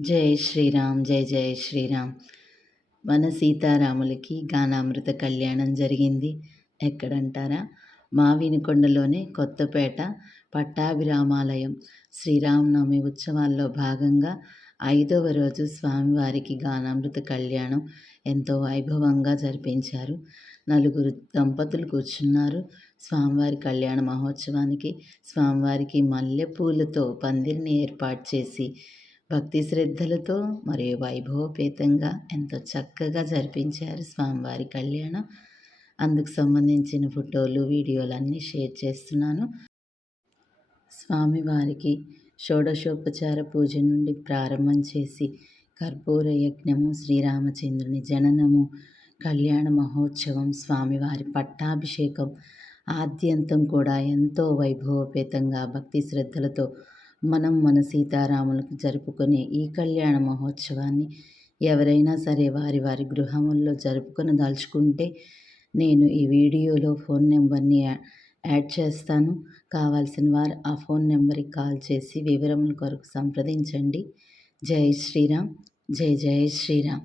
జై శ్రీరామ్ జై జై శ్రీరామ్. మన సీతారాములకి గానామృత కళ్యాణం జరిగింది. ఎక్కడంటారా? మావినికొండలోనే కొత్తపేట పట్టాభిరామాలయం. శ్రీరామనవమి ఉత్సవాల్లో భాగంగా ఐదవ రోజు స్వామివారికి గానామృత కళ్యాణం ఎంతో వైభవంగా జరిపించారు. నలుగురు దంపతులు కూర్చున్నారు. స్వామివారి కళ్యాణ మహోత్సవానికి స్వామివారికి మల్లెపూలతో పందిరిని ఏర్పాటు చేసి భక్తి శ్రద్ధలతో మరియు వైభవపేతంగా ఎంతో చక్కగా జరిపించారు స్వామివారి కళ్యాణం. అందుకు సంబంధించిన ఫోటోలు వీడియోలు అన్నీ షేర్ చేస్తున్నాను. స్వామివారికి షోడశోపచార పూజ నుండి ప్రారంభం చేసి కర్పూర యజ్ఞము శ్రీరామచంద్రుని జననము కళ్యాణ మహోత్సవం స్వామివారి పట్టాభిషేకం ఆద్యంతం కూడా ఎంతో వైభవపేతంగా భక్తి శ్రద్ధలతో మనం మన సీతారాములకు జరుపుకునే ఈ కళ్యాణ మహోత్సవాన్ని ఎవరైనా సరే వారి వారి గృహముల్లో జరుపుకొని దాల్చుకుంటే నేను ఈ వీడియోలో ఫోన్ నెంబర్ని యాడ్ చేస్తాను. కావాల్సిన వారు ఆ ఫోన్ నెంబర్కి కాల్ చేసి వివరముల కొరకు సంప్రదించండి. జై శ్రీరామ్. జై జై శ్రీరామ్.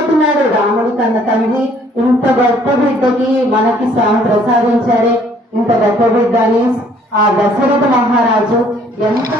మురిసిపోతున్నాడు రాముడు తన తండ్రి ఇంత గొప్ప బిడ్డకి మనకి స్వామి ప్రసాదించారే ఇంత గొప్ప బిడ్డ అని ఆ దశరథ మహారాజు ఎంత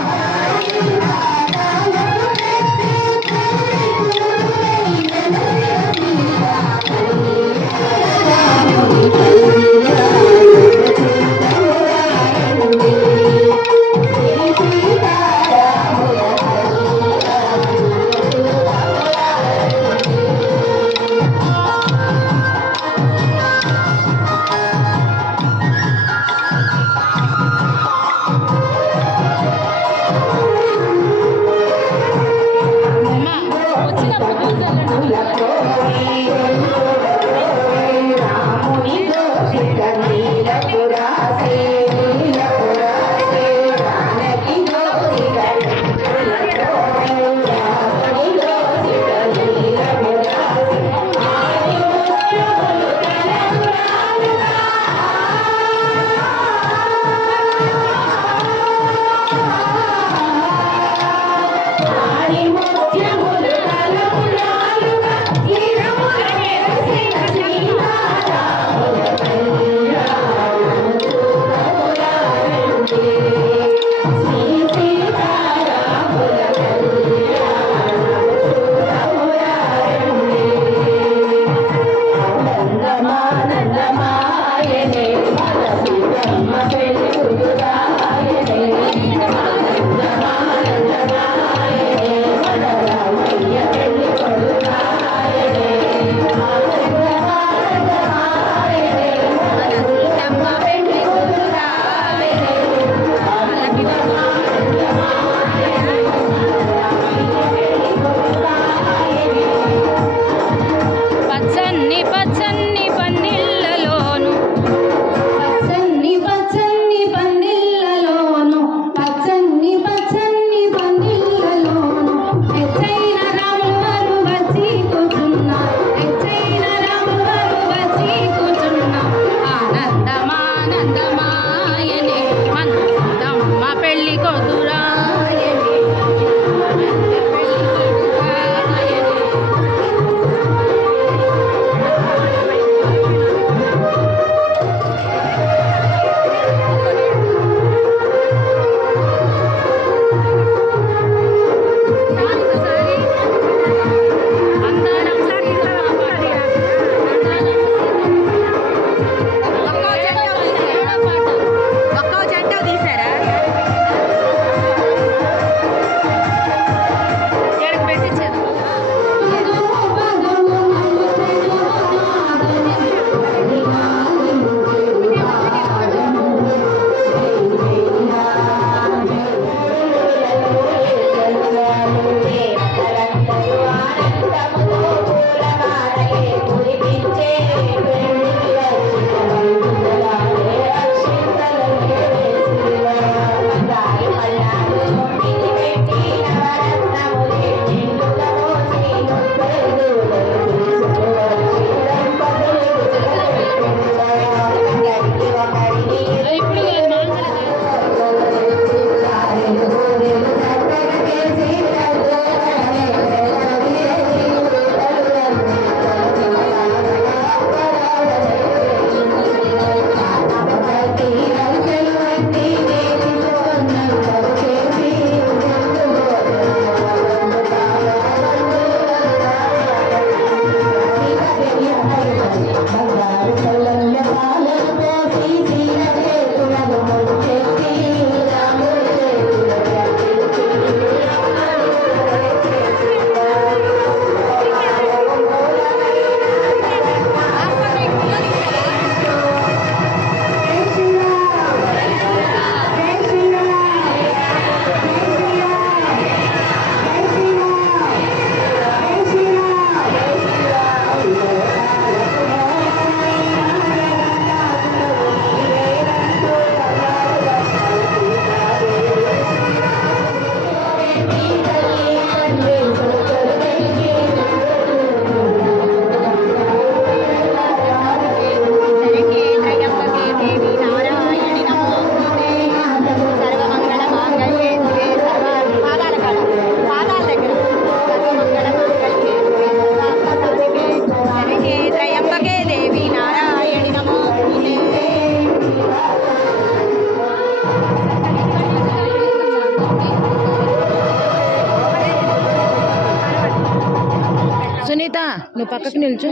పక్కకు నిల్చో.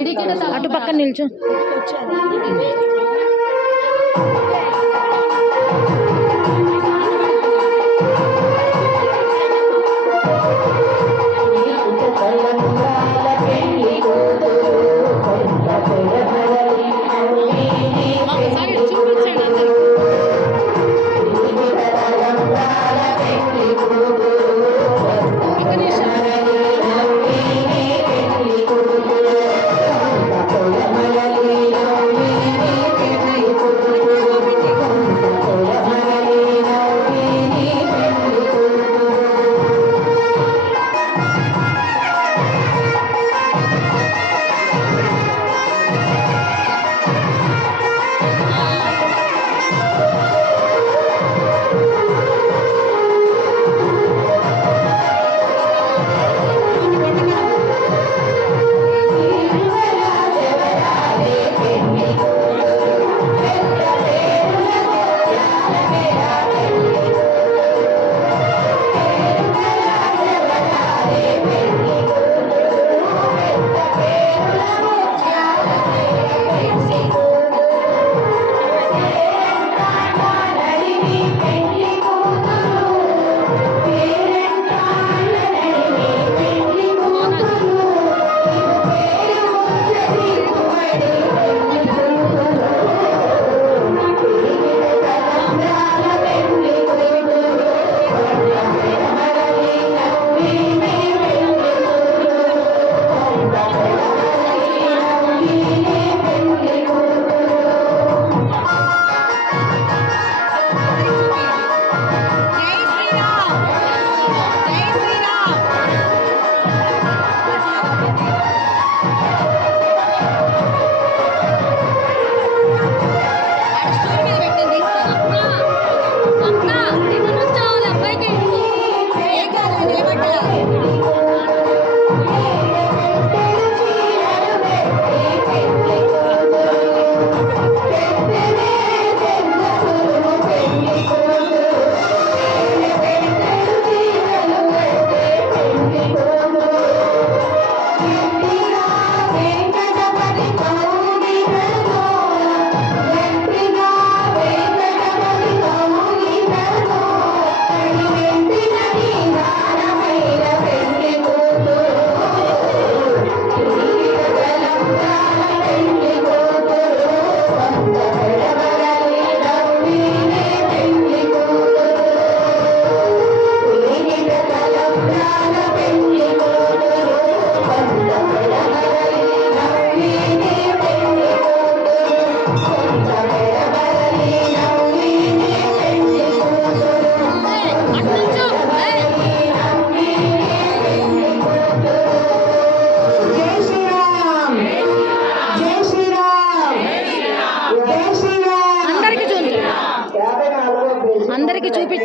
అటు పక్కన నిల్చో.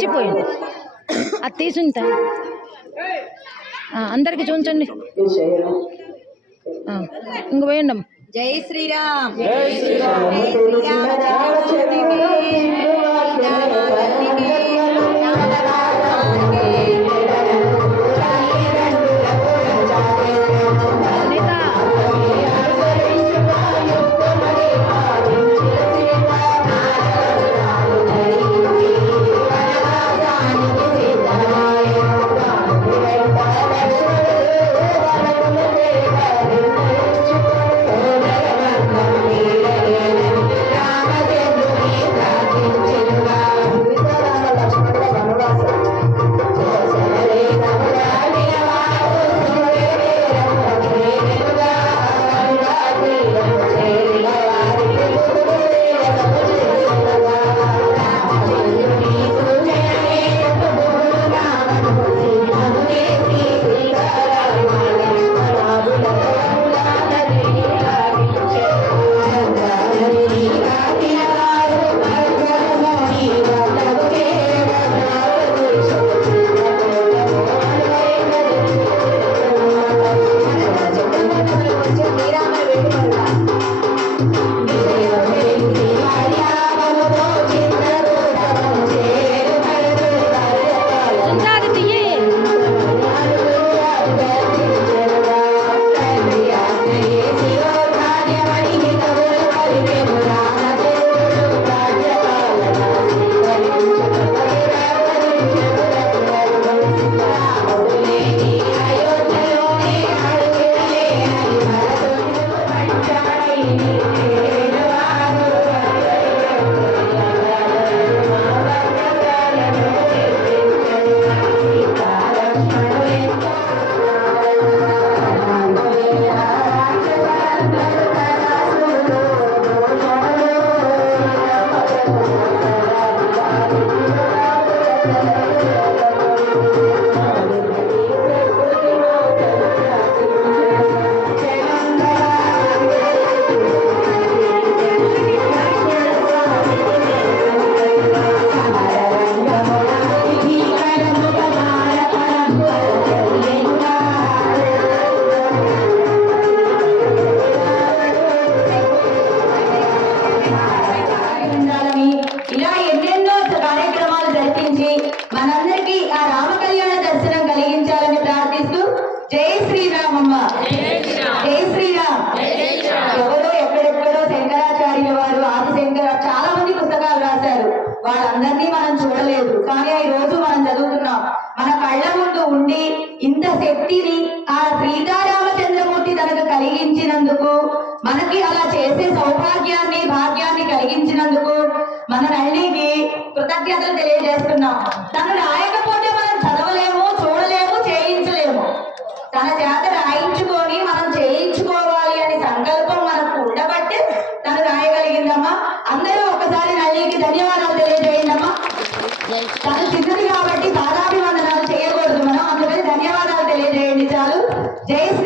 అందరికి చూపించి పోయింది అది తీసుంట అందరికి చూపించండి. ఇంక పోయండి అమ్మ. జై శ్రీరామ్. అనిత వాళ్ళందరినీ మనం చూడలేదు. కానీ ఈ రోజు మనం చదువుతున్నాం మన కళ్ళ ముందు ఉండి ఇంత శక్తిని ఆ సీతారామచంద్రమూర్తి తనకు కలిగించినందుకు మనకి అలా చేసే సౌభాగ్యాన్ని భాగ్యాన్ని కలిగించినందుకు మన నళినికి కృతజ్ఞతలు తెలియజేస్తున్నాం. తను రాయకపోతే మనం చదవలేము చూడలేము చేయించలేము. తన చేత రాయించుకొని మనం చేయించుకోవాలి అనే సంకల్పం మనకు ఉండబట్టి తను రాయగలిగిందమ్మా. అందరూ ఒకసారి నల్లికి ధన్యవాదాలు Days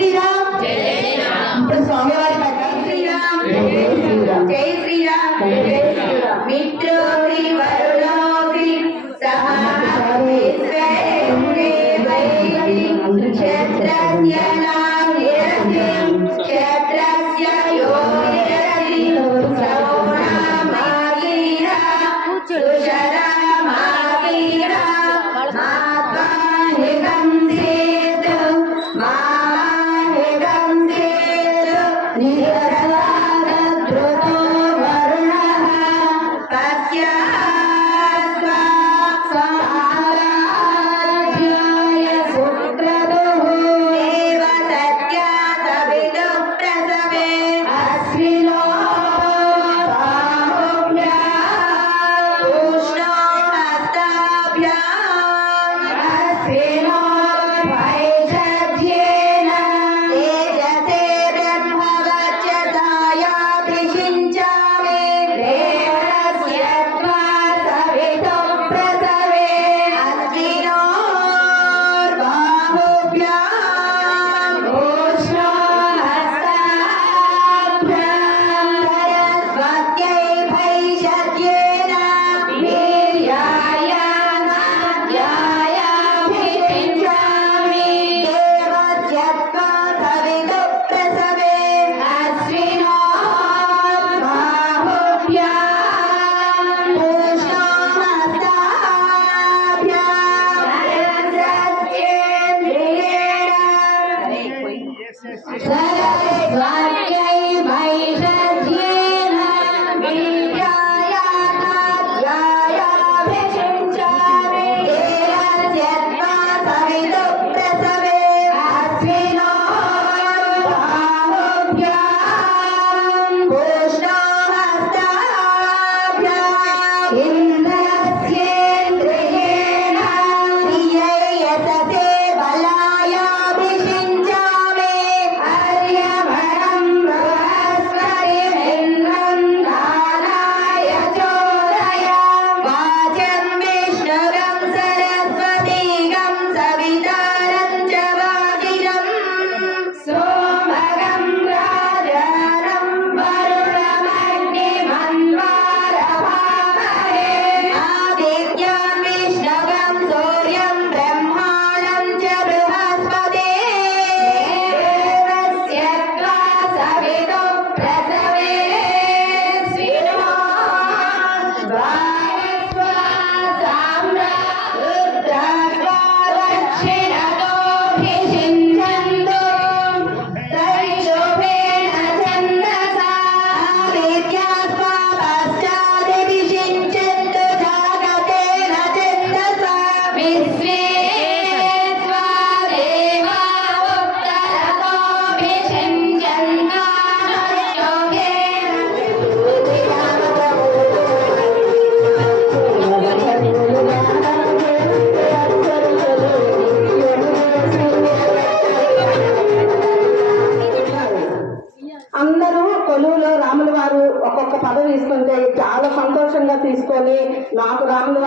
తీసుకొని నాకు రంగులు